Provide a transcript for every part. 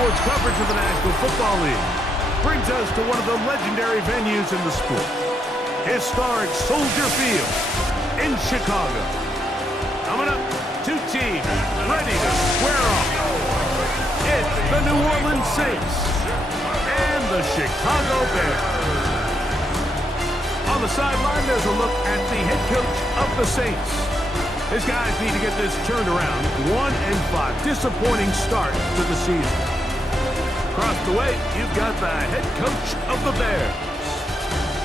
sports coverage of the National Football League brings us to one of the legendary venues in the sport. Historic Soldier Field in Chicago. Coming up, two teams ready to square off. It's the New Orleans Saints and the Chicago Bears. On the sideline, there's a look at the head coach of the Saints. His guys need to get this turned around. 1-5. Disappointing start to the season. Across the way, you've got the head coach of the Bears.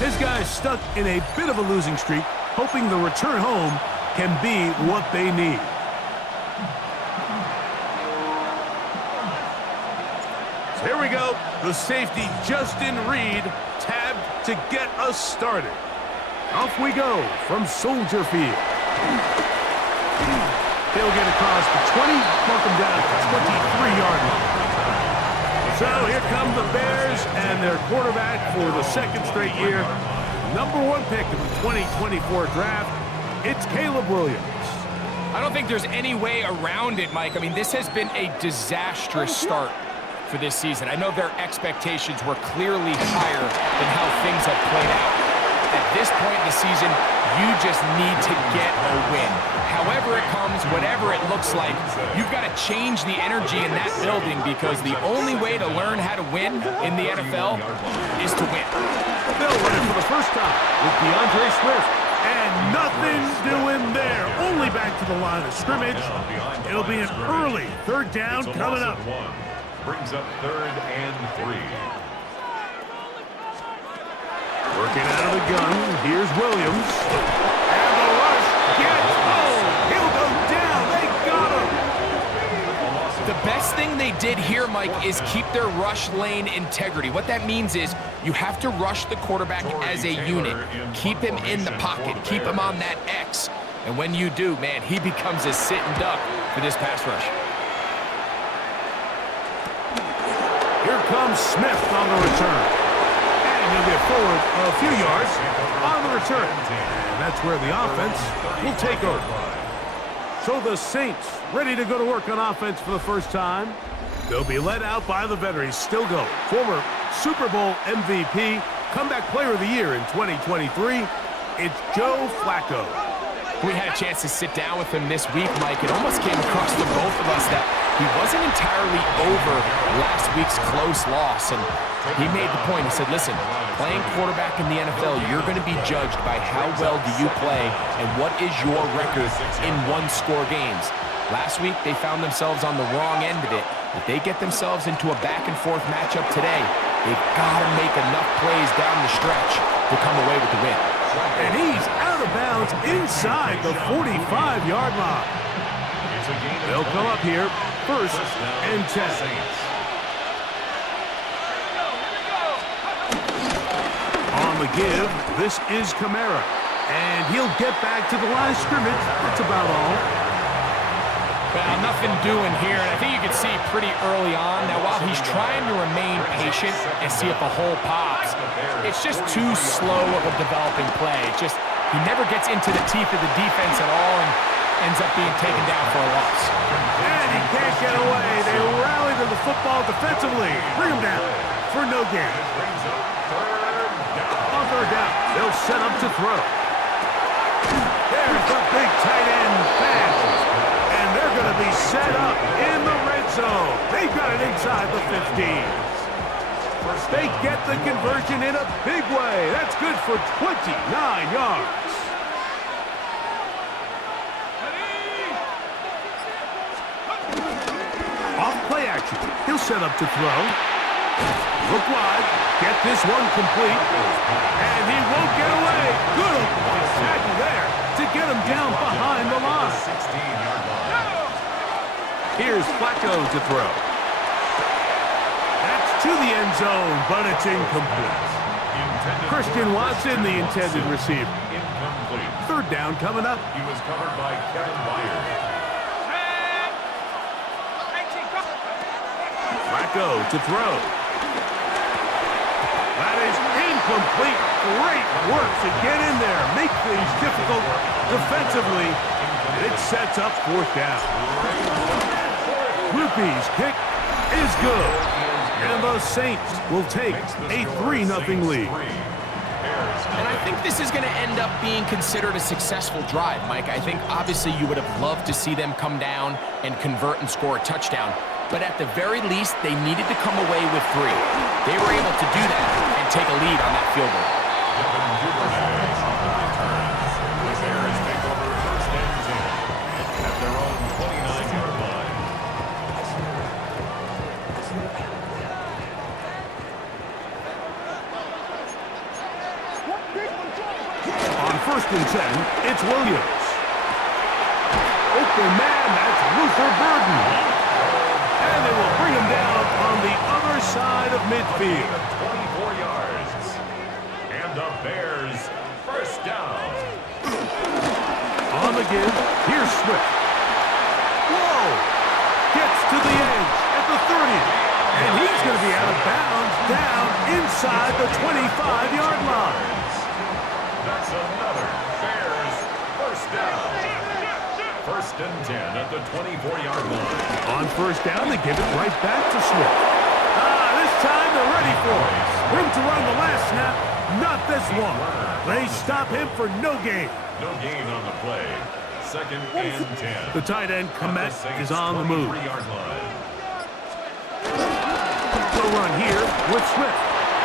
His guys stuck in a bit of a losing streak, hoping the return home can be what they need. So here we go. The safety, Justin Reed, tabbed to get us started. Off we go from Soldier Field. He'll get across the 20, mark him down at the 23-yard line. So here come the Bears and their quarterback for the second straight year. #1 pick of the 2024 draft, it's Caleb Williams. I don't think there's any way around it, Mike. I mean, this has been a disastrous start for this season. I know their expectations were clearly higher than how things have played out. At this point in the season, you just need to get a win. However it comes, whatever it looks like, you've got to change the energy in that building because the only way to learn how to win in the NFL is to win. They'll run it for the first time with DeAndre Swift. And nothing doing there. Only back to the line of scrimmage. It'll be an early third down coming up. Brings up 3rd and 3. Working out of the gun, here's Williams. And the rush gets home. He'll go down. They got him. The best thing they did here, Mike, is keep their rush lane integrity. What that means is you have to rush the quarterback as a unit. Keep him in the pocket. Keep him on that X. And when you do, man, he becomes a sitting duck for this pass rush. Here comes Smith on the return. And he'll get forward a few yards on the return. And that's where the offense will take over. So the Saints ready to go to work on offense for the first time. They'll be led out by the veteran. He's still going. Former Super Bowl MVP, comeback player of the year in 2023. It's Joe Flacco. We had a chance to sit down with him this week, Mike. It almost came across to both of us that he wasn't entirely over last week's close loss. And he made the point. He said, listen, playing quarterback in the NFL, you're going to be judged by how well do you play and what is your record in one-score games. Last week, they found themselves on the wrong end of it. If they get themselves into a back-and-forth matchup today, they've got to make enough plays down the stretch to come away with the win. And he's out of bounds inside the 45-yard line. They'll come up here, 1st and 10. On the give, this is Kamara. And he'll get back to the line of scrimmage. That's about all. Well, nothing doing here, and I think you can see pretty early on. Now, while he's trying to remain patient and see if a hole pops, it's just too slow of a developing play. He never gets into the teeth of the defense at all and ends up being taken down for a loss. And he can't get away. They rally to the football defensively. Bring him down for no gain. On 3rd down, they'll set up to throw. There's the big tight end pass. And they're going to be set up in the red zone. They've got it inside the 15. They get the conversion in a big way. That's good for 29 yards. Off play action. He'll set up to throw. Look wide. Get this one complete. And he won't get away. Good tackle there to get him down behind the line. 16-yard line. Here's Flacco to throw. That's to the end zone, but it's incomplete. Christian Watson, the intended receiver. 3rd down coming up. He was covered by Kevin Byard. Flacco to throw. That is incomplete. Great work to get in there, make things difficult defensively. And it sets up 4th down. Rupees kick is good. And the Saints will take a 3-0 lead. And I think this is going to end up being considered a successful drive, Mike. I think obviously you would have loved to see them come down and convert and score a touchdown. But at the very least, they needed to come away with 3. They were able to do that and take a lead on that field goal. The Bears take over first and 10 at their own 29-yard line. On first and 10, it's Williams. Open man, that's Luther Burden. And they will bring him down on the other side of midfield. 24 yards. And the Bears first down. On the give, here's Swift. Whoa! Gets to the edge at the 30. And he's going to be out of bounds down inside the 25-yard line. That's another Bears first down. First and 10 at the 24-yard line. On first down, they give it right back to Swift. This time they're ready for it. Room to run the last snap, not this one. They stop him for no gain. No gain on the play. Second and 10. The tight end, Komet, is on the move. 23-yard line. They'll run here with Swift.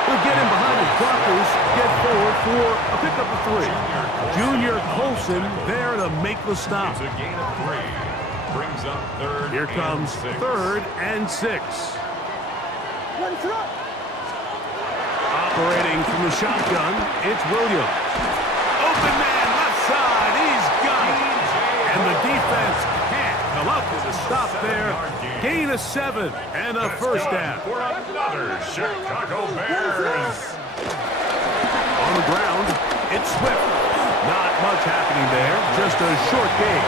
They'll get him behind his blockers, get forward for a pickup of 3. Junior Colson there to make the stop. It's a gain of 3. Brings up third. Here comes and 6. 3rd and 6. Operating from the shotgun, it's Williams. Open man, left side, he's got it. And the defense can't come up with a stop there. Gain of 7 and a first down. For another Chicago Bears. On the ground, it's Swift. Not much happening there, just a short gain.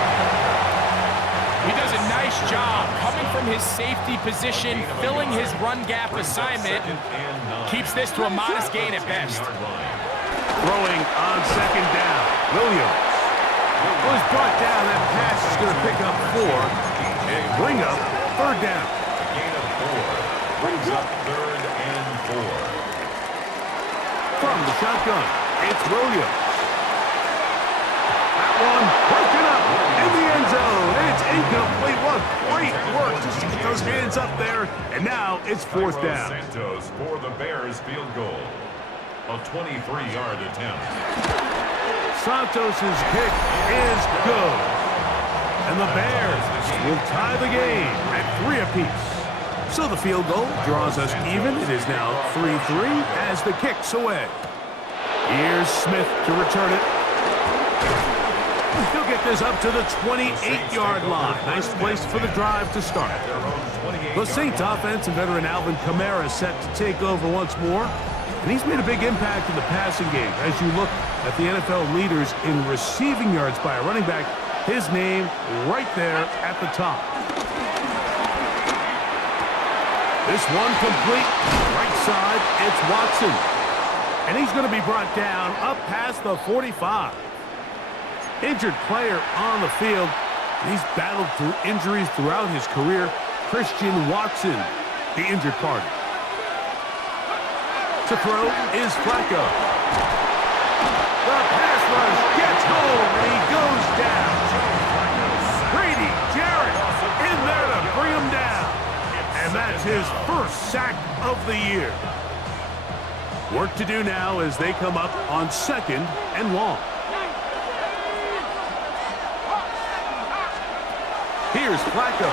He does a nice job coming from his safety position, filling his run gap assignment, keeps this to a modest gain at best. Throwing on second down, Williams. Was brought down, that pass is going to pick up 4 and bring up 3rd down. Gain of 4. Brings up 3rd and 4. From the shotgun, it's Williams. That one broken up in the end zone. And it's incomplete. What great work just to get those hands up there. And now it's 4th down. Santos for the Bears field goal. A 23-yard attempt. Santos' kick is good. And the Bears will tie the game at 3 apiece. So the field goal draws us even. It is now 3-3 as the kick's away. Here's Smith to return it. He'll get this up to the 28-yard line. Nice place for the drive to start. The Saints offense and veteran Alvin Kamara set to take over once more. And he's made a big impact in the passing game. As you look at the NFL leaders in receiving yards by a running back, his name right there at the top. This one complete. Right side, it's Watson. And he's going to be brought down up past the 45. Injured player on the field. He's battled through injuries throughout his career. Christian Watson, the injured party. To throw is Flacco. The pass rush gets home, and he goes down. Brady Jarrett in there to bring him down. And that's his first sack of the year. Work to do now as they come up on 2nd and long. Here's Flacco.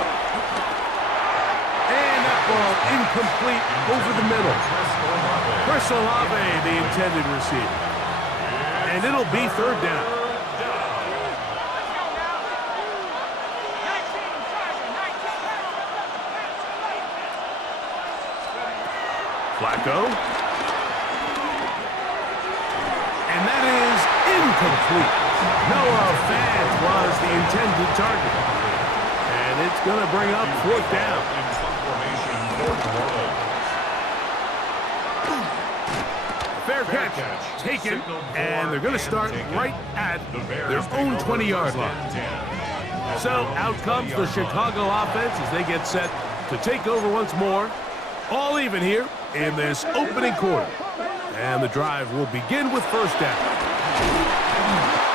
And that ball incomplete over the middle. Chris Olave, the intended receiver. And it'll be 3rd down. Flacco. And that is incomplete. Noah Fant was the intended target. And it's going to bring up 4th down. Fair catch taken, and they're going to start right at their own 20-yard line. So out comes the Chicago offense as they get set to take over once more. All even here in this opening quarter. And the drive will begin with first down.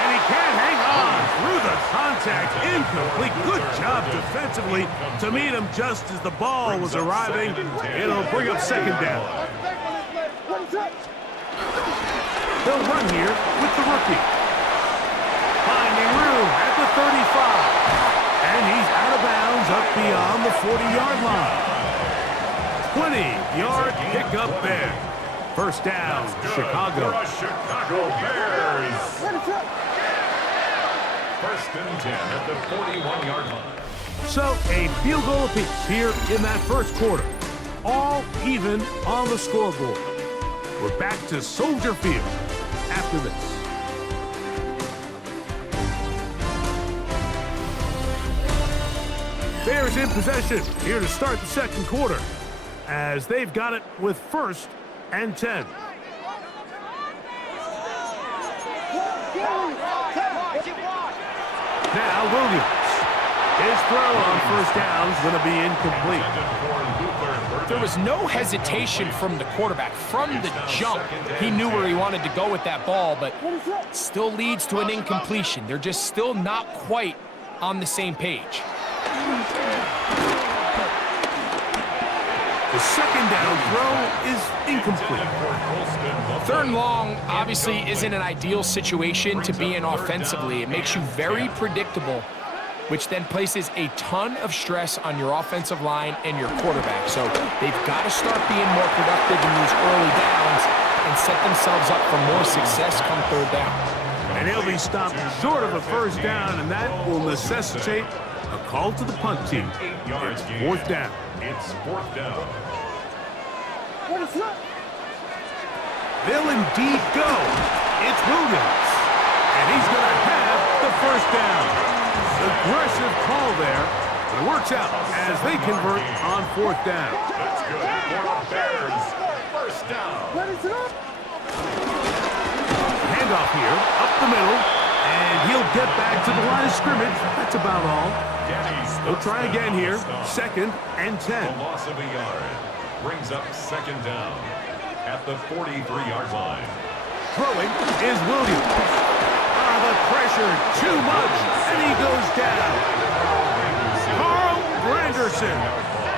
And he can't hang on through the contact. Incomplete. Good job defensively to meet him just as the ball was arriving. It'll bring up second down. They'll run here with the rookie. Finding room at the 35. And he's out of bounds up beyond the 40-yard line. 20-yard pickup there. First down, Chicago. Chicago Bears. First and 10 at the 41-yard line. So a field goal apiece here in that first quarter. All even on the scoreboard. We're back to Soldier Field after this. Bears in possession here to start the second quarter as they've got it with first and 10. Now Williams. His throw on first down is going to be incomplete. There was no hesitation from the quarterback. From the jump, he knew where he wanted to go with that ball, but still leads to an incompletion. They're just still not quite on the same page. The second down throw is incomplete. Third and long obviously isn't an ideal situation to be in offensively. It makes you very predictable, which then places a ton of stress on your offensive line and your quarterback. So they've got to start being more productive in these early downs and set themselves up for more success come third down. And he'll be stopped short of a first down, and that will necessitate a call to the punt team. It's fourth down. It's fourth down. They'll indeed go. It's Williams. And he's going to have the first down. Aggressive call there. It works out as they convert on fourth down. That's good for the Bears. First down. Handoff here, up the middle, and he'll get back to the line of scrimmage. That's about all. He'll try again here, second and 10. A loss of a yard brings up second down at the 43-yard line. Throwing is Williams. The pressure, too much, and he goes down. Carl Granderson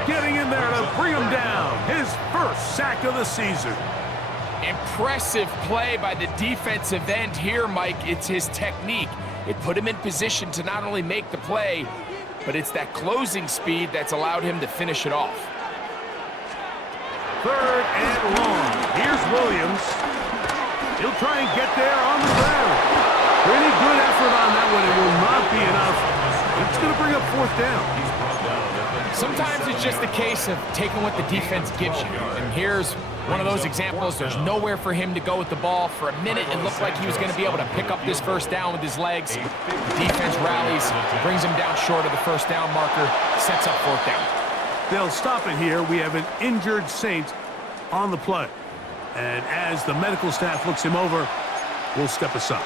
getting in there to bring him down. His first sack of the season. Impressive play by the defensive end here, Mike. It's his technique. It put him in position to not only make the play, but it's that closing speed that's allowed him to finish it off. Third and long. Here's Williams. He'll try and get there on the ground. Pretty good effort on that one. It will not be enough. It's going to bring up fourth down. Sometimes it's just a case of taking what the defense gives you. And here's one of those examples. There's nowhere for him to go with the ball. For a minute, it looked like he was going to be able to pick up this first down with his legs. The defense rallies, brings him down short of the first down marker, sets up fourth down. They'll stop it here. We have an injured Saint on the play. And as the medical staff looks him over, we'll step aside.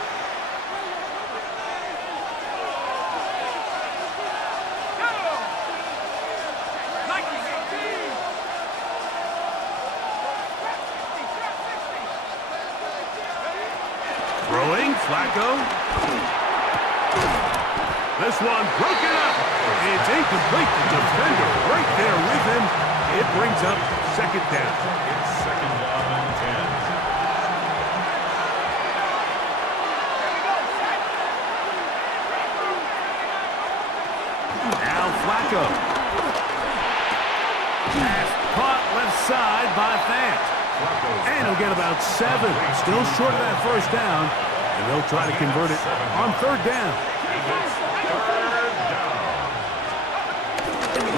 Throwing, Flacco. This one broken up. It's incomplete. The defender right there with him. It brings up second down. It's second down and 10. Now Flacco. Pass caught left side by Fant. And he'll get about 7. Still short of that first down. And they'll try to convert it on third down.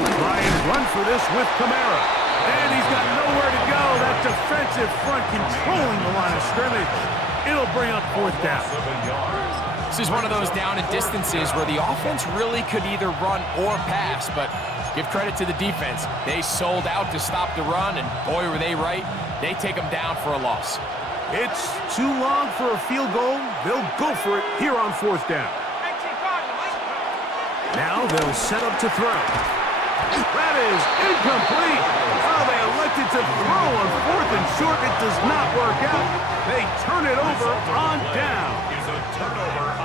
We'll try and run for this with Kamara. And he's got nowhere to go. That defensive front controlling the line of scrimmage. It'll bring up fourth down. This is one of those down and distances where the offense really could either run or pass, but give credit to the defense. They sold out to stop the run, and boy, were they right. They take them down for a loss. It's too long for a field goal. They'll go for it here on fourth down. Now they'll set up to throw. That is incomplete. Oh, they elected to throw on 4th and short. It does not work out. They turn it over on down.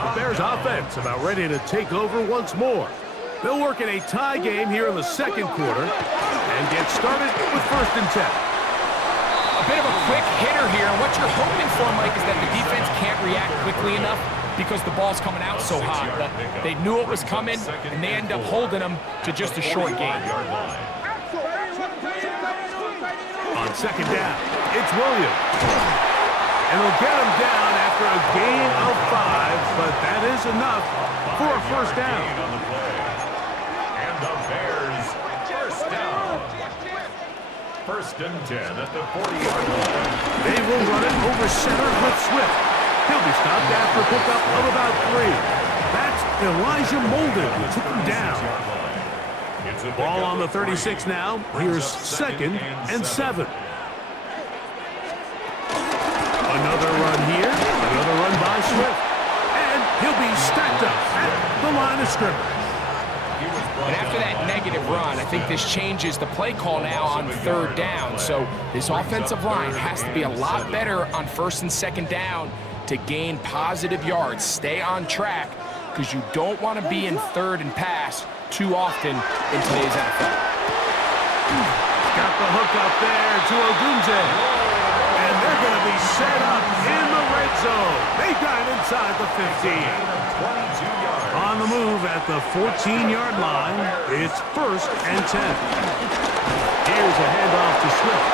The Bears offense about ready to take over once more. They'll work in a tie game here in the second quarter and get started with 1st and 10. A bit of a quick hitter here. What you're hoping for, Mike, is that the defense can't react quickly enough because the ball's coming out so hot. But they knew it was coming, and they end up holding them to just a short gain. On 2nd down, it's Williams. And they'll get him down after a gain of 5, but that is enough for a 1st down. And the Bears, 1st down. 1st and 10 at the 40-yard line. They will run it over center with Swift. He'll be stopped after a pickup of about 3. That's Elijah Molden who took him down. Ball on the 36 now. Here's 2nd and 7. Another run here. Another run by Swift. And he'll be stacked up at the line of scrimmage. And after that negative run, I think this changes the play call now on 3rd down. So this offensive line has to be a lot better on 1st and 2nd down to gain positive yards. Stay on track because you don't want to be in 3rd and pass too often in today's NFL. Got the hook up there to Ogunze. And they're going to be set up in the red zone. They got inside the 15. On the move at the 14-yard line, it's 1st and 10. Here's a handoff to Swift.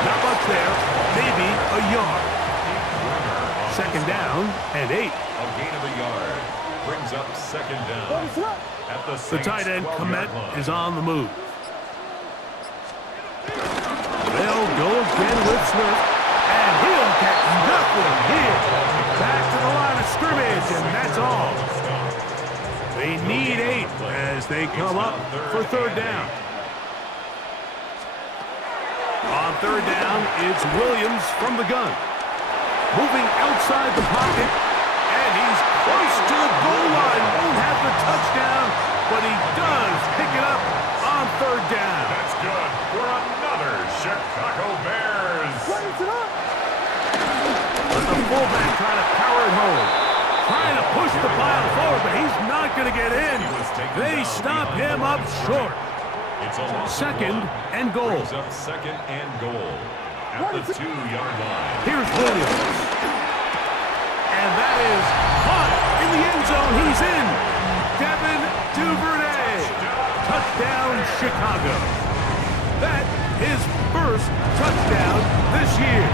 Not much there, maybe a yard. 2nd down and 8. A gain of a yard brings up 2nd down. At The tight end, Komet, is on the move. They'll go again with Swift, and he'll get nothing here. Back to the line of scrimmage, and that's all. They need 8 as they come up for 3rd down. On 3rd down, it's Williams from the gun. Moving outside the pocket, and he's close to the goal line. Won't have the touchdown, but he does pick it up on 3rd down. That's good for another Chicago Bears. But the fullback trying to power it home. Trying to push the pile forward, but he's not going to get in. They stop him up short. It's a 2nd and goal. Brings up 2nd and goal at the 2-yard line. Here's Williams. And that is caught in the end zone. He's in. Devin Duvernay. Touchdown, Chicago. That is 1st touchdown this year.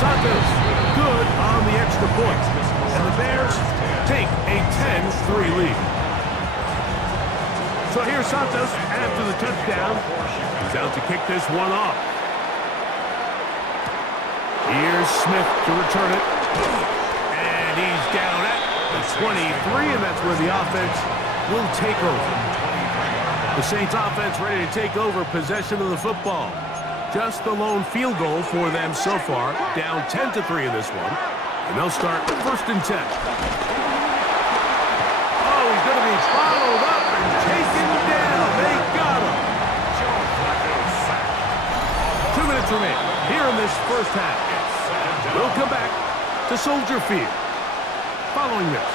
Santos good on the extra point. And the Bears take a 10-3 lead. So here's Santos after the touchdown. He's out to kick this one off. Here's Smith to return it. And he's down at the 23, and that's where the offense will take over. The Saints offense ready to take over possession of the football. Just the lone field goal for them so far, down 10-3 in this one. And they'll start 1st and 10. Oh, he's going to be followed up and taken down. They got him. 2 minutes remain here in this 1st half. We'll come back to Soldier Field following this.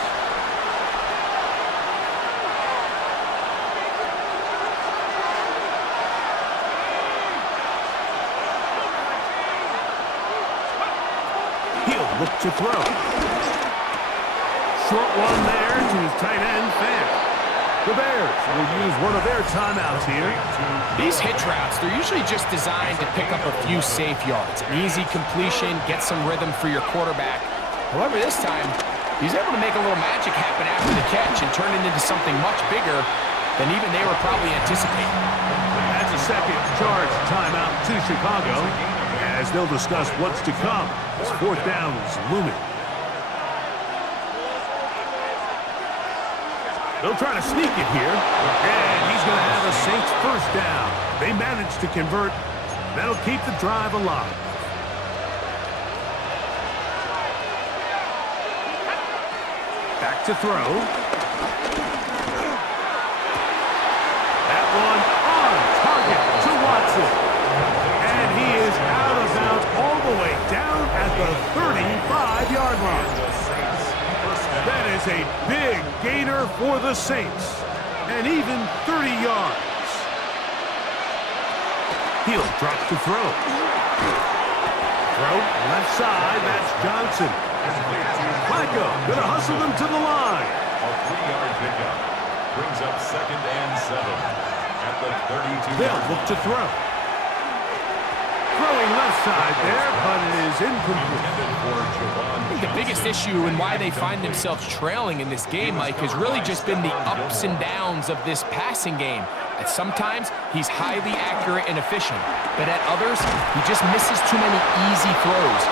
He'll look to throw. Short one there to his tight end, Fan. The Bears will use one of their timeouts here. These hitch routes, they're usually just designed to pick up a few safe yards. An easy completion, get some rhythm for your quarterback. However, this time, he's able to make a little magic happen after the catch and turn it into something much bigger than even they were probably anticipating. That's a 2nd charge timeout to Chicago as they'll discuss what's to come as 4th down is looming. They'll try to sneak it here, and he's going to have a Saints 1st down. They managed to convert. That'll keep the drive alive. Back to throw. That gainer for the Saints. And even 30 yards. He'll drop to throw. Throw left side, that's Johnson. Flacco gonna hustle them to the line. A 3-yard pickup brings up 2nd and 7 at the 32. They'll look to throw. Throwing left side there, but it is incomplete. I think the biggest issue and why they find themselves trailing in this game, Mike, has really just been the ups and downs of this passing game. At sometimes, he's highly accurate and efficient, but at others, he just misses too many easy throws.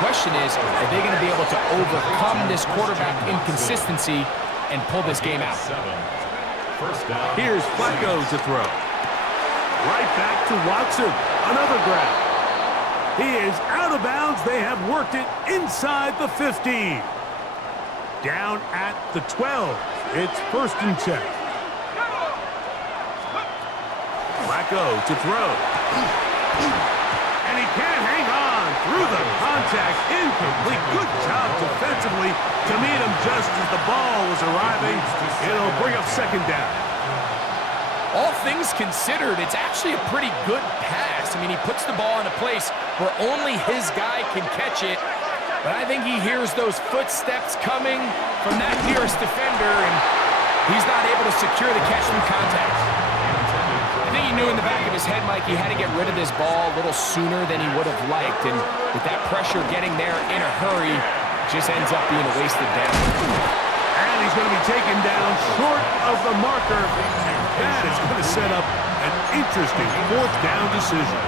Question is, are they going to be able to overcome this quarterback inconsistency and pull this game out? Here's Flacco to throw. Right back to Watson. Another grab. He is out of bounds. They have worked it inside the 15. Down at the 12. It's 1st and 10. Flacco to throw. And he can't hang on through the contact. Incomplete. Good job defensively to meet him just as the ball was arriving. It'll bring up 2nd down. All things considered, it's actually a pretty good pass. I mean, he puts the ball in a place where only his guy can catch it. But I think he hears those footsteps coming from that nearest defender, and he's not able to secure the catch through contact. I think he knew in the back of his head, Mike, he had to get rid of this ball a little sooner than he would have liked. And with that pressure getting there in a hurry, it just ends up being a wasted down. And he's going to be taken down short of the marker. That is going to set up an interesting 4th down decision.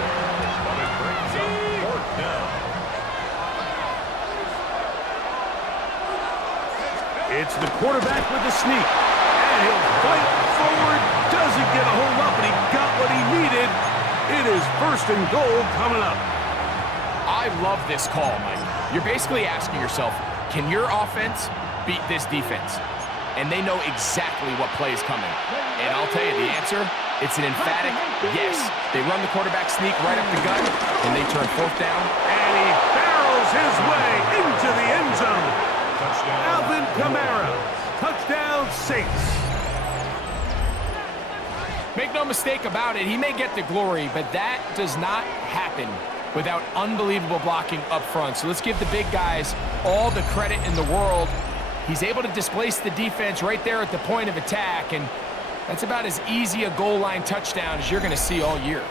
It's the quarterback with the sneak. And he'll fight forward. Doesn't get a hold up, and he got what he needed. It is 1st and goal coming up. I love this call, Mike. You're basically asking yourself, can your offense beat this defense? And they know exactly what play is coming. And I'll tell you the answer, it's an emphatic yes. They run the quarterback sneak right up the gut, and they turn 4th down. And he barrels his way into the end zone. Alvin Kamara, touchdown Saints. Make no mistake about it, he may get the glory, but that does not happen without unbelievable blocking up front. So let's give the big guys all the credit in the world. He's able to displace the defense right there at the point of attack, and that's about as easy a goal line touchdown as you're going to see all year.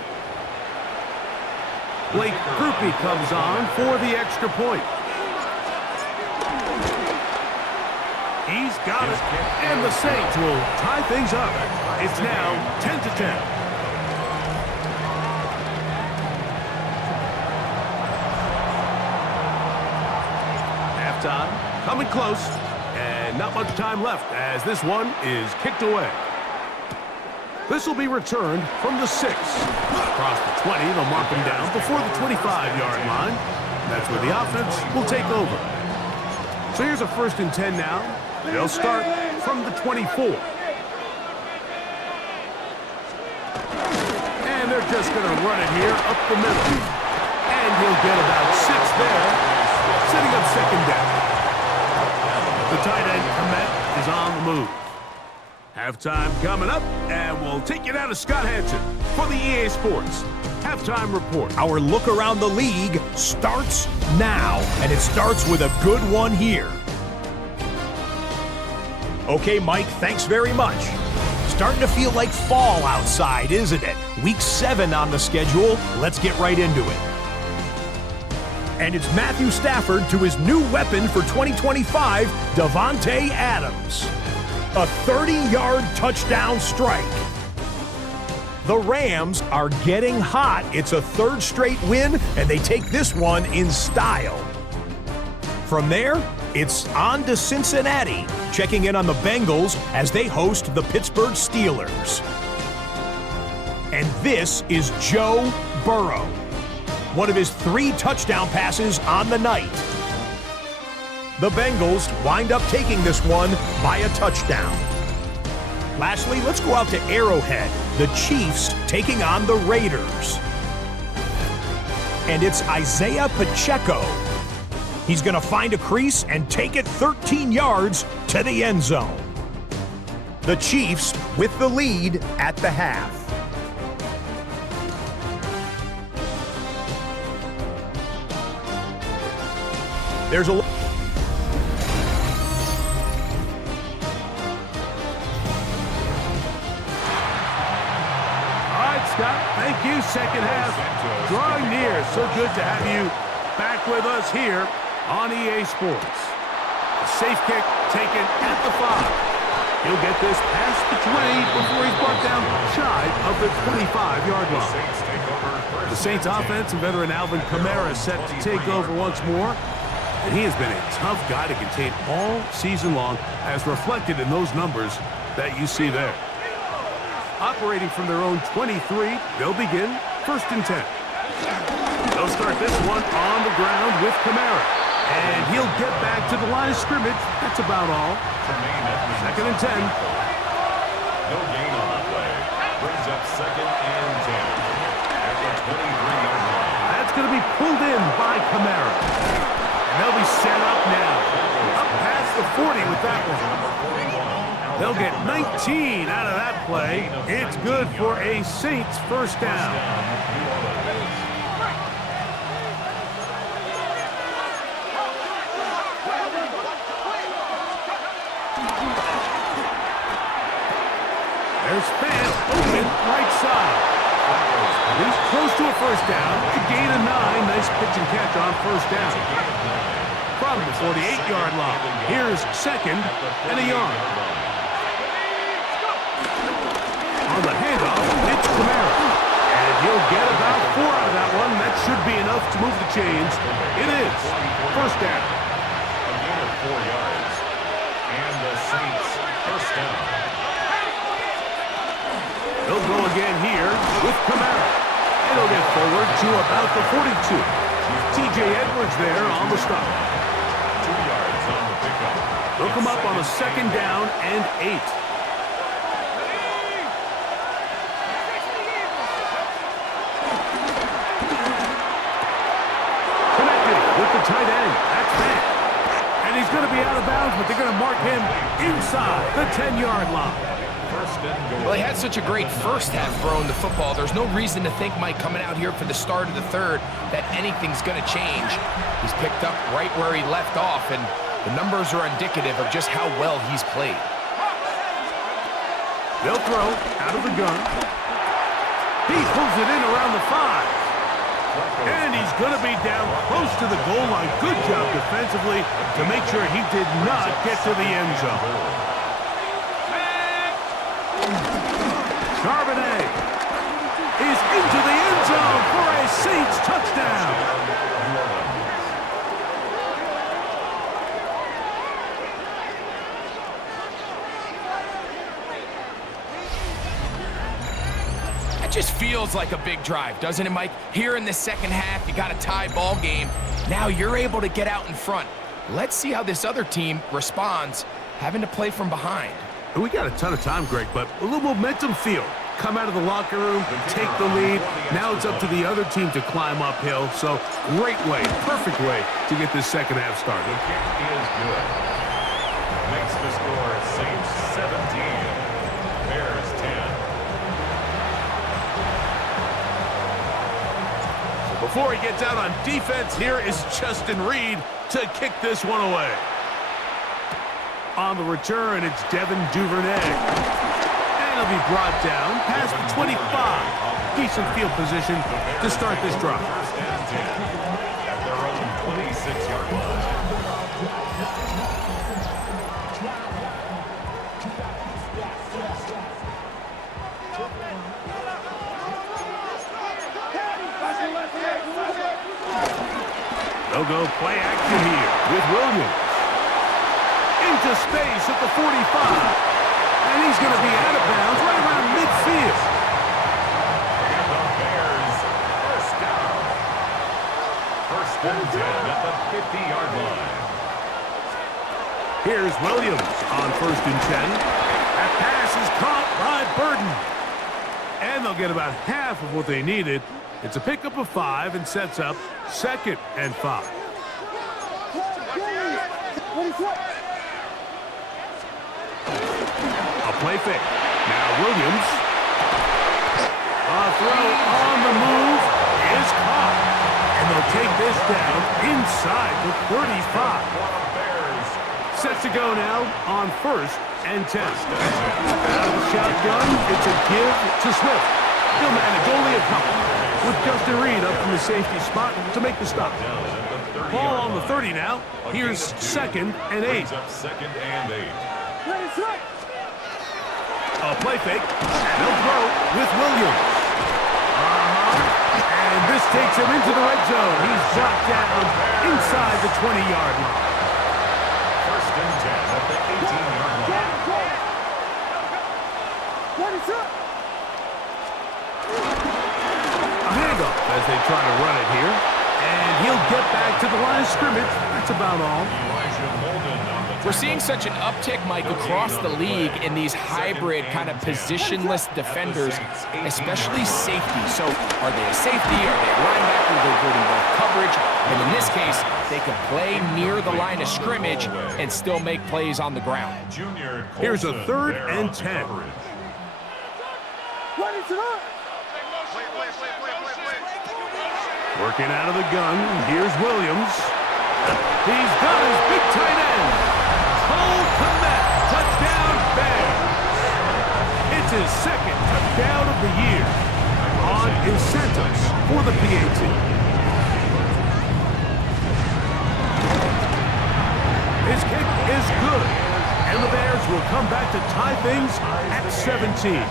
Blake Grupe comes on for the extra point. He's got it, and the Saints will tie things up. It's now 10-10. Halftime coming close. And not much time left as this one is kicked away. This will be returned from the 6. Across the 20, they'll mark him down before the 25-yard line. That's where the offense will take over. So here's a 1st and 10 now. They'll start from the 24. And they're just going to run it here up the middle. And he'll get about 6 there, setting up 2nd down. The tight end, Komet, is on the move. Halftime coming up, and we'll take you down to Scott Hansen for the EA Sports Halftime Report. Our look around the league starts now, and it starts with a good one here. Okay, Mike, thanks very much. Starting to feel like fall outside, isn't it? Week 7 on the schedule. Let's get right into it. And it's Matthew Stafford to his new weapon for 2025, Davante Adams. A 30-yard touchdown strike. The Rams are getting hot. It's a 3rd straight win, and they take this one in style. From there, it's on to Cincinnati, checking in on the Bengals as they host the Pittsburgh Steelers. And this is Joe Burrow. One of his 3 touchdown passes on the night. The Bengals wind up taking this one by a touchdown. Lastly, let's go out to Arrowhead. The Chiefs taking on the Raiders. And it's Isaiah Pacheco. He's going to find a crease and take it 13 yards to the end zone. The Chiefs with the lead at the half. There's a... Scott, thank you. Second half drawing near. So good to have you back with us here on EA Sports. A safe kick taken at the 5. He'll get this past the 20 before he's brought down shy of the 25-yard line. The Saints offense and veteran Alvin Kamara set to take over once more. And he has been a tough guy to contain all season long, as reflected in those numbers that you see there. Operating from their own 23, they'll begin 1st and 10. They'll start this one on the ground with Kamara. And he'll get back to the line of scrimmage. That's about all. 2nd and 10. No gain on the play. Brings up 2nd and 10. At the 23-yard line. That's going to be pulled in by Kamara. And they'll be set up now. Up past the 40 with that one. They'll get 19 out of that play. It's good for a Saints first down. There's Fant open right side. He's close to a first down. To gain a 9. Nice pitch and catch on first down. From the 48-yard line. Here's 2nd and a yard. On the handoff, it's Kamara. And he'll get about 4 out of that one. That should be enough to move the chains. It is. First down. A gain of 4 yards. And the Saints first down. They'll go again here with Kamara. And he'll get forward to about the 42. T.J. Edwards there on the stop. 2 yards on the pickup. They'll come up on a 2nd down and 8. Tight end, that's Fant. And he's going to be out of bounds, but they're going to mark him inside the 10-yard line. Well, he had such a great first half throwing the football. There's no reason to think, Mike, coming out here for the start of the 3rd, that anything's going to change. He's picked up right where he left off, and the numbers are indicative of just how well he's played. They'll throw out of the gun. He pulls it in around the 5. And he's going to be down close to the goal line. Good job defensively to make sure he did not get to the end zone. Charbonnet is into the end zone for a Saints touchdown. Just feels like a big drive, doesn't it, Mike? Here in the second half, you got a tie ball game. Now you're able to get out in front. Let's see how this other team responds, having to play from behind. We got a ton of time, Greg, but a little momentum feel. Come out of the locker room, take the lead. Now it's up to the other team to climb uphill. So great way, perfect way to get this second half started. The kick is good. Makes the score Saints 17, Bears 10. Before he gets out on defense, here is Justin Reed to kick this one away. On the return, it's Devin Duvernay. And he'll be brought down past the 25. Decent field position to start this drive. First and 10 at their own 26-yard line. They'll go play action here with Williams. Into space at the 45. And he's going to be out of bounds right around midfield. And the Bears first down. First and 10 at the 50-yard line. Here's Williams on 1st and 10. That pass is caught by Burden. And they'll get about half of what they needed. It's a pickup of 5 and sets up 2nd and 5. A play fake. Now Williams. A throw on the move is caught. And they'll take this down inside the 35. Set to go now on 1st and 10. Out of the shotgun, it's a give to Swift. He'll manage only a couple, with Justin Reed up from the safety spot to make the stop. Ball on the 30 now. Here's 2nd and 8. Second and 8. A play fake, and they'll throw with Williams. And this takes him into the red zone. He's shot down inside the 20-yard line. 1st and 10 at the 18-yard line. A handoff as they try to run it here. And he'll get back to the line of scrimmage. That's about all. We're seeing such an uptick, Mike, across the league in these hybrid kind of positionless defenders, especially safety. So are they a safety? Are they a linebacker? They're good in both coverage. And in this case, they can play near the line of scrimmage and still make plays on the ground. Here's a 3rd and 10. Working out of the gun, here's Williams. He's got his big tight end. Cole Kmet, touchdown Bears. It's his 2nd touchdown of the year on incentives for the PAT. His kick is good, and the Bears will come back to tie things at 17.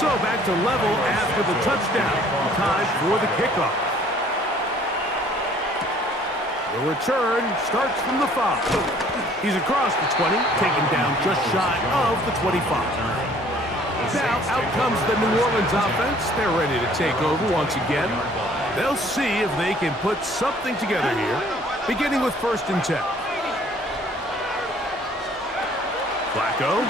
So back to level after the touchdown. Time for the kickoff. The return starts from the 5. He's across the 20, taken down just shy of the 25. Now out comes the New Orleans offense. They're ready to take over once again. They'll see if they can put something together here, beginning with 1st and 10. Flacco.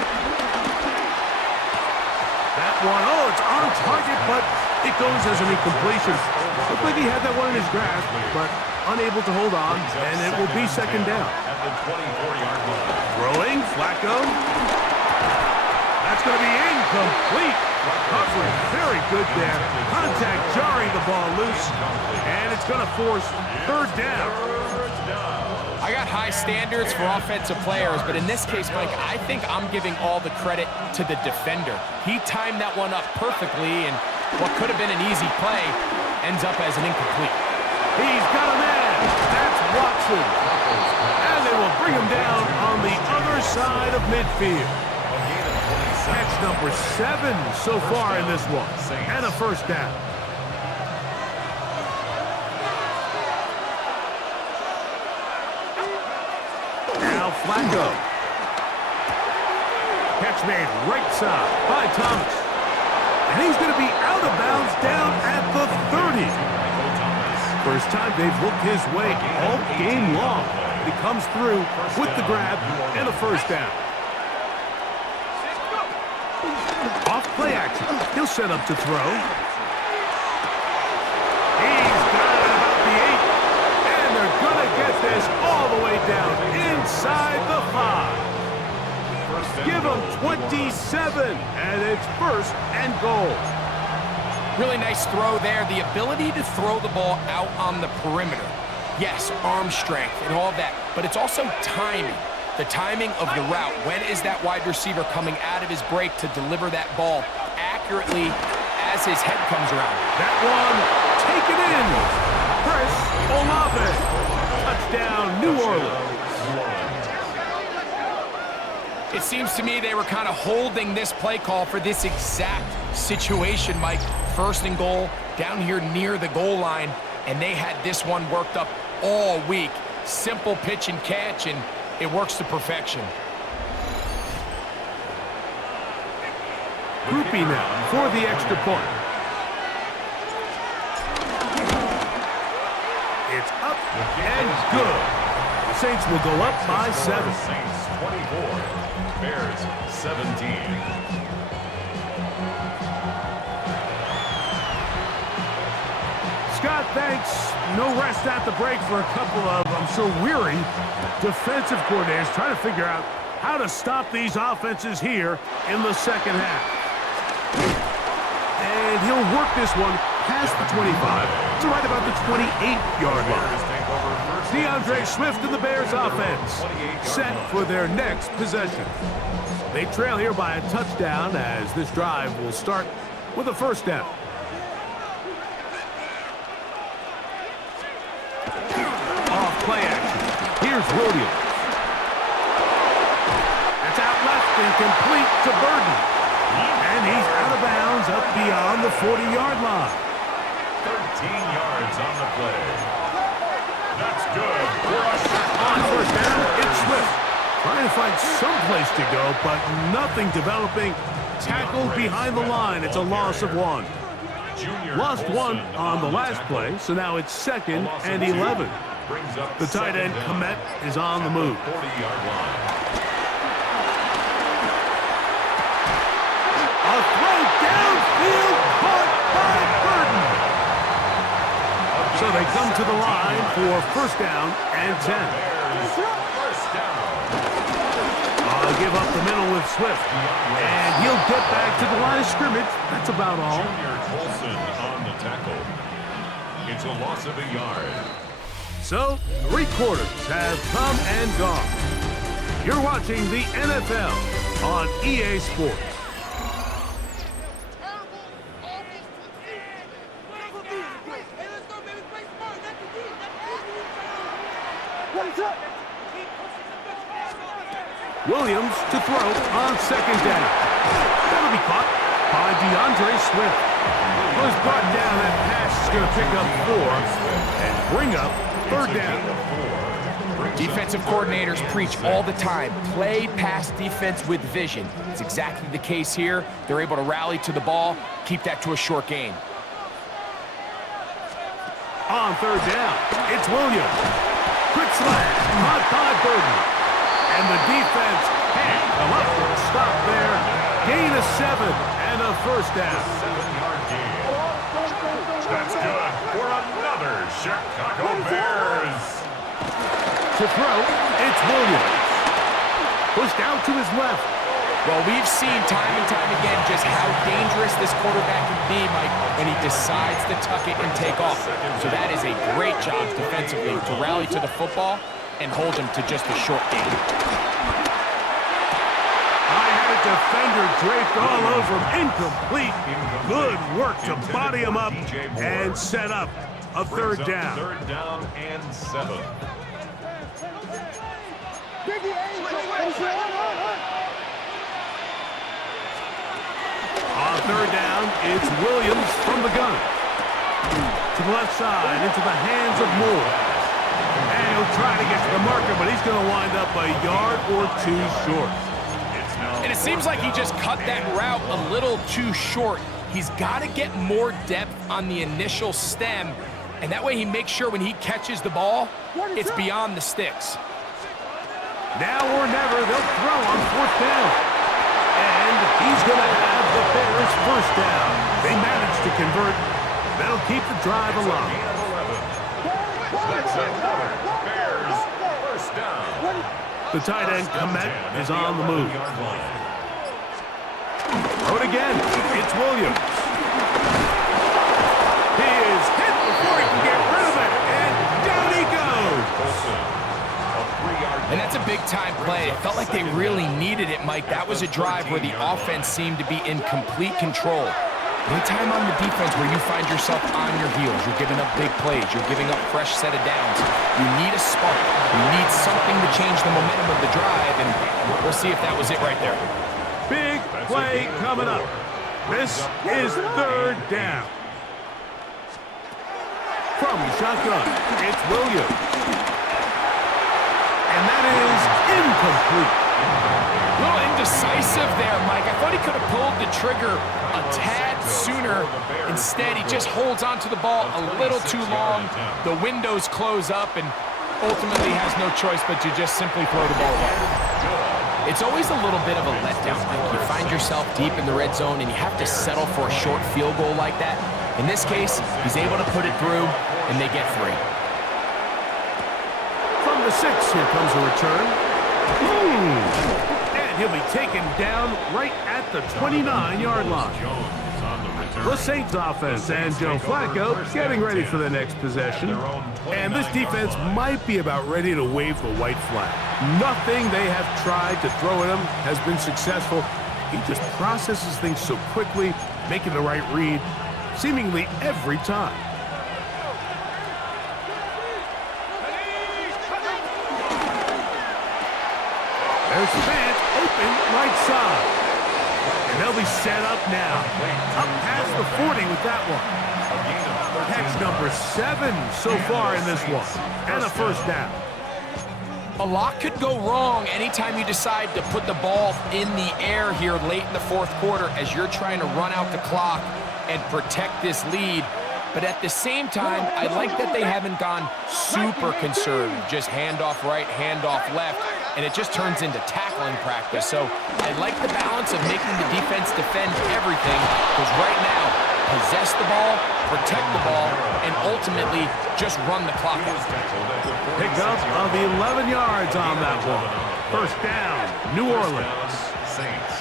That one, oh, it's on target, but it goes as an incompletion. Looked like he had that one in his grasp, but unable to hold on, and it will be 2nd down. At the 24-yard line. Throwing, Flacco. That's going to be incomplete. Coverage very good there. Contact jarring the ball loose, and it's going to force 3rd down. I got high standards for offensive players, but in this case, Mike, I think I'm giving all the credit to the defender. He timed that one up perfectly, and what could have been an easy play ends up as an incomplete. He's got a man. That's Watson. And they will bring him down on the other side of midfield. Catch number 7 so far in this one, and a 1st down. Flacco. Catch made right side by Thomas. And he's going to be out of bounds down at the 30. First time they've looked his way all game long. He comes through with the grab and a 1st down. Off play action. He'll set up to throw. He's got it about the 8. And they're going to get this all the way down inside the 5. Give them 27, and it's 1st and goal. Really nice throw there. The ability to throw the ball out on the perimeter. Yes, arm strength and all that, but it's also timing. The timing of the route. When is that wide receiver coming out of his break to deliver that ball accurately as his head comes around? That one, taken in. Chris Olave. Touchdown, New Orleans. It seems to me they were kind of holding this play call for this exact situation, Mike. 1st and goal, down here near the goal line, and they had this one worked up all week. Simple pitch and catch, and it works to perfection. Groupie now for the extra point. It's up and good. The Saints will go up by 7. Saints 24. Bears 17. Scott, thanks. No rest at the break for a couple of I'm sure weary defensive coordinators trying to figure out how to stop these offenses here in the second half. And he'll work this one past the 25 to right about the 28-yard line. DeAndre Swift and the Bears offense set for their next possession. They trail here by a touchdown as this drive will start with a first down. Off play action. Here's Williams. That's out left and complete to Burden. And he's out of bounds up beyond the 40-yard line. 13 yards on the play. That's good. On first down, it's Swift. Trying to find some place to go, but nothing developing. Tackled behind the line. It's a loss of 1. Lost 1 on the last play, so now it's 2nd and 11. The tight end, Komet, is on the move. 40-yard line. A throw downfield caught by Burden. So they come to the line for first down and 10. First down. Give up the middle with Swift. And he'll get back to the line of scrimmage. That's about all. Junior Colson on the tackle. It's a loss of a yard. So, 3 quarters have come and gone. You're watching the NFL on EA Sports. Williams to throw on second down. That'll be caught by DeAndre Swift. Was brought down. That pass is going to pick up 4 and bring up third down. Defensive coordinators preach all the time, play pass defense with vision. It's exactly the case here. They're able to rally to the ball, keep that to a short gain. On third down, it's Williams. Quick slash, caught by Burden. And the defense can't come up with a stop there. Gain of 7 and a first down. 7-yard gain. That's good for another Chicago Bears. To throw, it's Williams. Pushed out to his left. Well, we've seen time and time again just how dangerous this quarterback can be, Mike, when he decides to tuck it and take off. So that is a great job defensively to rally to the football and hold him to just a short gain. I had a defender draped all over him. Incomplete. Good work to body him up and set up a third down. Third down and 7. On third down, it's Williams from the gun. To the left side, into the hands of Moore. And he'll try to get to the marker, but he's going to wind up a yard or 2 short. And it seems like he just cut that route a little too short. He's got to get more depth on the initial stem, and that way he makes sure when he catches the ball, it's beyond the sticks. Now or never, they'll throw on fourth down. And he's going to have the Bears first down. They managed to convert. That'll keep the drive alive. That's another Bears first down. The tight end, Komet, is on the move. Throw it again. It's Williams. He is hit before he can get rid of it. And down he goes. And that's a big-time play. It felt like they really needed it, Mike. That was a drive where the offense seemed to be in complete control. Anytime on the defense where you find yourself on your heels, you're giving up big plays, you're giving up fresh set of downs, you need a spark. You need something to change the momentum of the drive, and we'll see if that was it right there. Big play coming up. This is third down. From the shotgun, it's Williams. And that is incomplete. A little indecisive there, Mike. I thought he could have pulled the trigger a tad sooner. Instead, he just holds onto the ball a little too long. The windows close up and ultimately has no choice but to just simply throw the ball away. It's always a little bit of a letdown, Mike. You find yourself deep in the red zone and you have to settle for a short field goal like that. In this case, he's able to put it through and they get 3. the 6, here comes a return. And he'll be taken down right at the 29-yard line. The Saints offense and Joe Flacco getting ready for the next possession. And this defense might be about ready to wave the white flag. Nothing they have tried to throw at him has been successful. He just processes things so quickly, making the right read, seemingly every time. There's fans open right side. And they'll be set up now. Up past the 40 with that one. Catch number 7 so far in this one. And a first down. A lot could go wrong anytime you decide to put the ball in the air here late in the fourth quarter as you're trying to run out the clock and protect this lead. But at the same time, I like that they haven't gone super conservative. Just handoff right, handoff left, and it just turns into tackling practice. So I like the balance of making the defense defend everything, because right now, possess the ball, protect the ball, and ultimately just run the clock out. Pick up of 11 yards on that one. First down, New Orleans. Saints.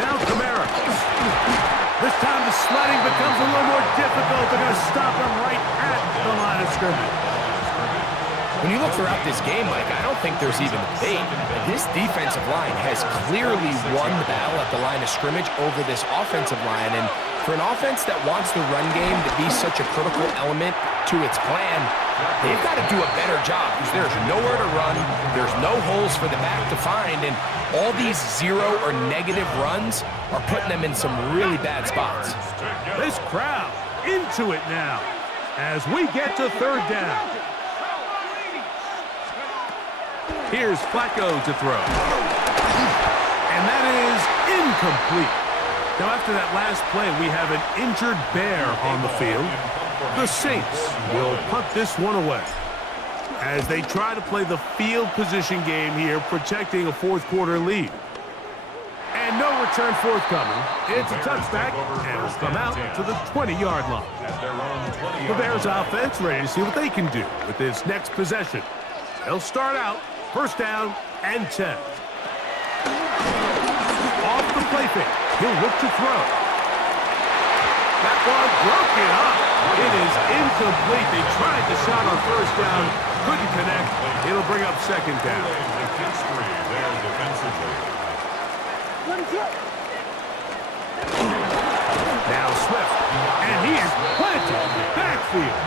Now Kamara. This time the sledding becomes a little more difficult. They're going to stop him right at the line of scrimmage. When you look throughout this game, Mike, I don't think there's even a debate. This defensive line has clearly won the battle at the line of scrimmage over this offensive line. And for an offense that wants the run game to be such a critical element to its plan, they've got to do a better job, because there's nowhere to run, there's no holes for the back to find, and all these 0 or negative runs are putting them in some really bad spots. This crowd into it now as we get to third down. Here's Flacco to throw. And that is incomplete. Now, after that last play, we have an injured Bear on the field. The Saints will punt this one away as they try to play the field position game here, protecting a fourth quarter lead. And no return forthcoming. It's a touchback, and will come out to the 20-yard line. The Bears offense ready to see what they can do with this next possession. They'll start out first down and 10. Off the play fake. He'll look to throw. That one broken up. It is incomplete. They tried the shot on first down. Couldn't connect. It'll bring up second down. There defensively. Now Swift. And he is planted in the backfield.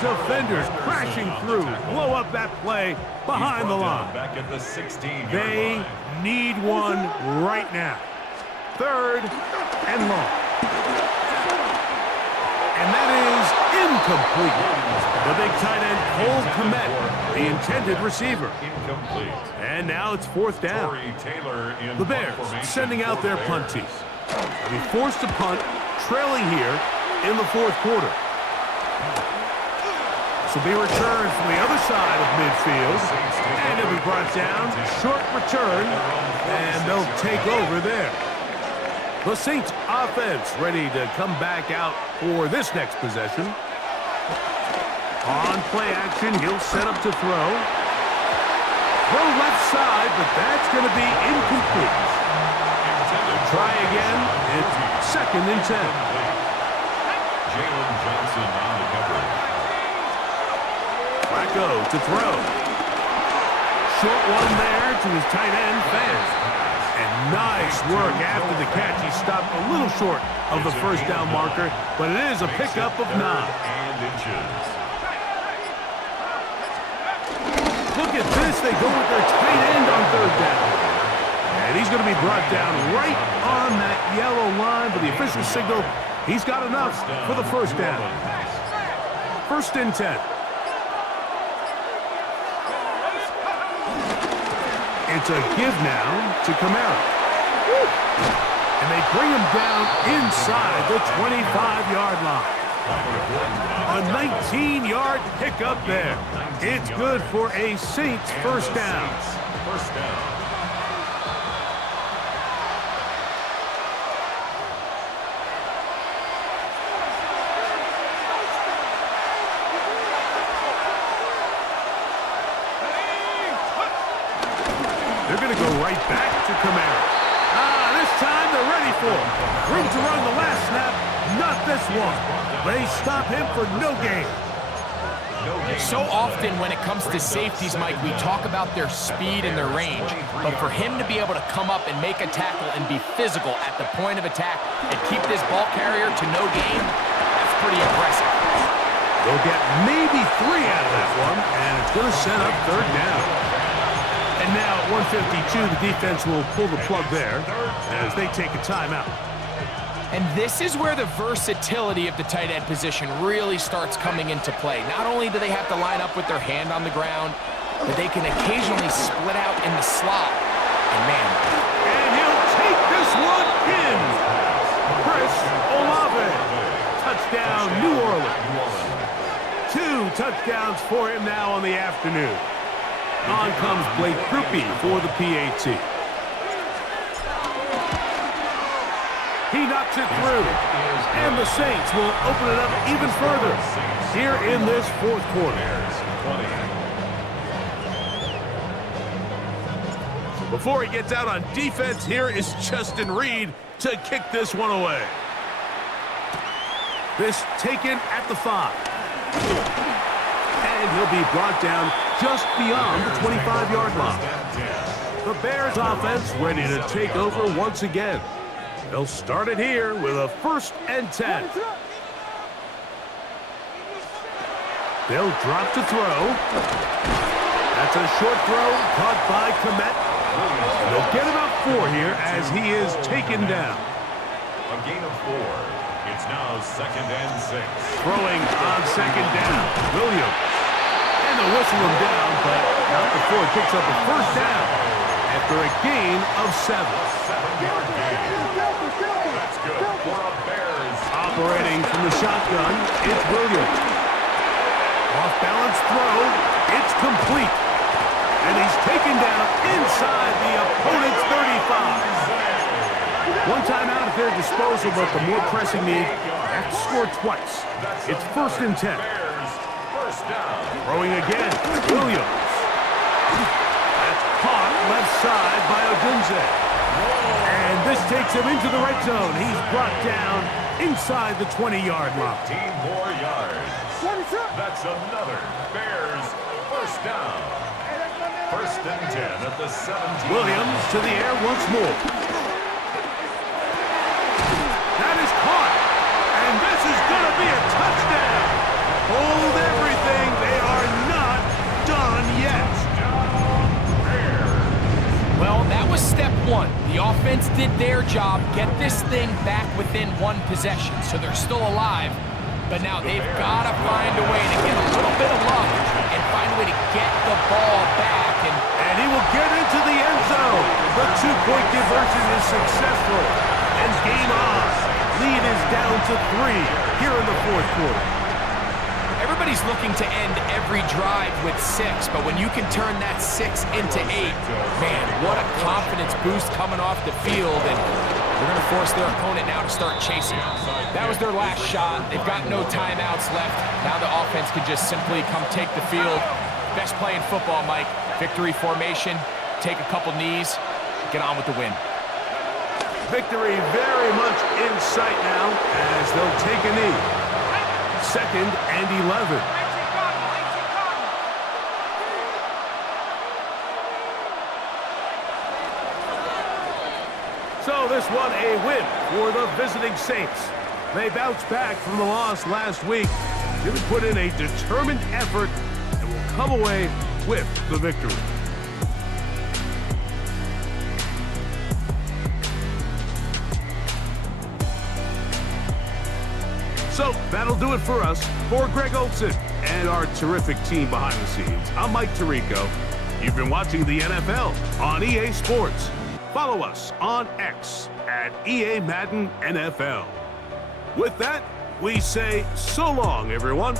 Defenders crashing through. Blow up that play behind the line. Back at the 16-yard They line. need one right now. Third and long. And that is incomplete. The big tight end, Cole Kmet, the intended receiver. Incomplete. And now it's fourth down. Corey Taylor in The Bears formation sending out for their Bears. punt team. They'll be forced to punt, trailing here in the fourth quarter. This will be returned from the other side of midfield. And it'll be brought down. Short return. And they'll take over there. The Saints offense ready to come back out for this next possession. On play action, he'll set up to throw. Throw left side, but that's going to be incomplete. They'll try again. It's second and 10. Jalen Johnson on the coverage. Flacco to throw. Short one there to his tight end, Fant. And nice work after the catch. He stopped a little short of the first down marker, but it is a pickup of 9. And inches. Look at this. They go with their tight end on third down. And he's going to be brought down right on that yellow line, but the official signal, he's got enough for the first down. First and 10. It's a give now to Kamara. And they bring him down inside the 25-yard line. A 19-yard pickup there. It's good for a Saints first down. First down. going to go right back to Kamara. This time they're ready for him. Room to run the last snap, not this one. They stop him for no gain. So often when it comes to safeties, Mike, we talk about their speed and their range, but for him to be able to come up and make a tackle and be physical at the point of attack and keep this ball carrier to no gain, that's pretty impressive. They'll get maybe 3 out of that one, and it's going to set up 3rd down. And now at 152, the defense will pull the plug there as they take a timeout. And this is where the versatility of the tight end position really starts coming into play. Not only do they have to line up with their hand on the ground, but they can occasionally split out in the slot. And man. And he'll take this one in. Chris Olave. Touchdown, New Orleans. 2 touchdowns for him now on the afternoon. On comes Blake Grupe for the PAT. He knocks it through, and the Saints will open it up even further here in this 4th quarter. So before he gets out on defense, here is Justin Reed to kick this one away. This taken at the 5. And he'll be brought down just beyond the 25-yard line. The Bears offense ready to take over once again. They'll start it here with a 1st and 10. They'll drop to throw. That's a short throw caught by Komet. And they'll get about 4 here as he is taken down. A gain of 4. It's now 2nd and 6. Throwing on 2nd down. Williams. And they'll whistle him down, but not before he picks up a 1st down after a gain of 7. 7-yard gain. That's good for a Bears. Operating from the shotgun, it's Williams. Off-balance throw, it's complete. And he's taken down inside the opponent's 35. One timeout at their disposal, but the more pressing need, they have to score twice. It's 1st and 10. Throwing again, Williams. That's caught left side by Odunze. And this takes him into the red zone. He's brought down inside the 20-yard line. 15 more yards. That's another Bears 1st down. 1st and 10 at the 17. Williams to the air once more. That is caught. And this is going to be a touchdown. Hold everything. They are not done yet. Well, that was step 1. The offense did their job, get this thing back within 1 possession, so they're still alive. But now they've got to find a way to get a little bit of luck and find a way to get the ball back. And he will get into the end zone. The 2-point conversion is successful. And game on. Lead is down to 3 here in the 4th quarter. Everybody's looking to end every drive with 6, but when you can turn that 6 into 8, man, what a confidence boost coming off the field, and they're going to force their opponent now to start chasing. That was their last shot. They've got no timeouts left. Now the offense can just simply come take the field. Best play in football, Mike. Victory formation, take a couple knees, get on with the win. Victory very much in sight now as they'll take a knee. 2nd and 11. So this one a win for the visiting Saints. They bounced back from the loss last week, really put in a determined effort, and will come away with the victory. So that'll do it for us. For Greg Olson and our terrific team behind the scenes, I'm Mike Tirico. You've been watching the NFL on EA Sports. Follow us on X at EA Madden NFL. With that, we say so long, everyone.